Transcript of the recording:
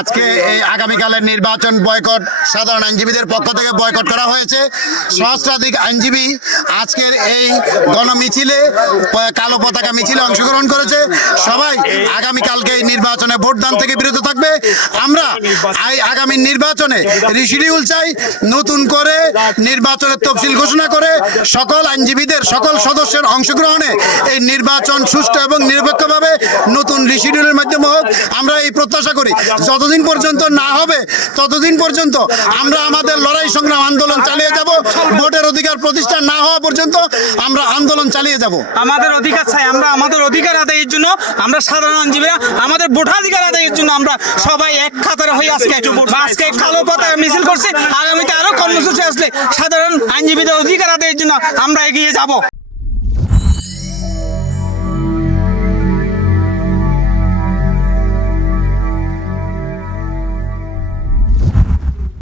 আজকে এই আগামীকালের নির্বাচন বয়কট সাধারণ আইনজীবীদের পক্ষ থেকে বয়কট করা হয়েছে। সহস্রাধিক আইনজীবী আজকের এই গণমিছিলে কালো পতাকা মিছিলে অংশগ্রহণ করেছে। সবাই আগামীকালকে এই নির্বাচনে ভোটদান থেকে বিরত থাকবে। আমরা এই আগামী নির্বাচনে রিশিডিউল চাই, নতুন করে নির্বাচনের তফসিল ঘোষণা করে সকল আইনজীবীদের সকল সদস্যের অংশগ্রহণে এই নির্বাচন সুষ্ঠু এবং নিরপেক্ষভাবে নতুন রিশিডিউলের মাধ্যমে হোক, আমরা এই প্রত্যাশা করি। যতদিন পর্যন্ত না হবে ততদিন পর্যন্ত আমরা আমাদের লড়াই সংগ্রাম আন্দোলন চালিয়ে যাব। ভোটের অধিকার প্রতিষ্ঠা না হওয়া পর্যন্ত আমরা আন্দোলন চালিয়ে যাব। আমাদের অধিকার চাই, আমরা আমাদের অধিকার আদায়ের জন্য আমরা সাধারণ আইনজীবীরা আমাদের ভোটাধিকার আদায়ের জন্য আমরা সবাই এক কাতারে হয়ে আজকে কালো পতাকা মিছিল করছি। আগামীতে আরো কর্মসূচি আসলে সাধারণ আইনজীবীদের অধিকার আদায়ের জন্য আমরা এগিয়ে যাব।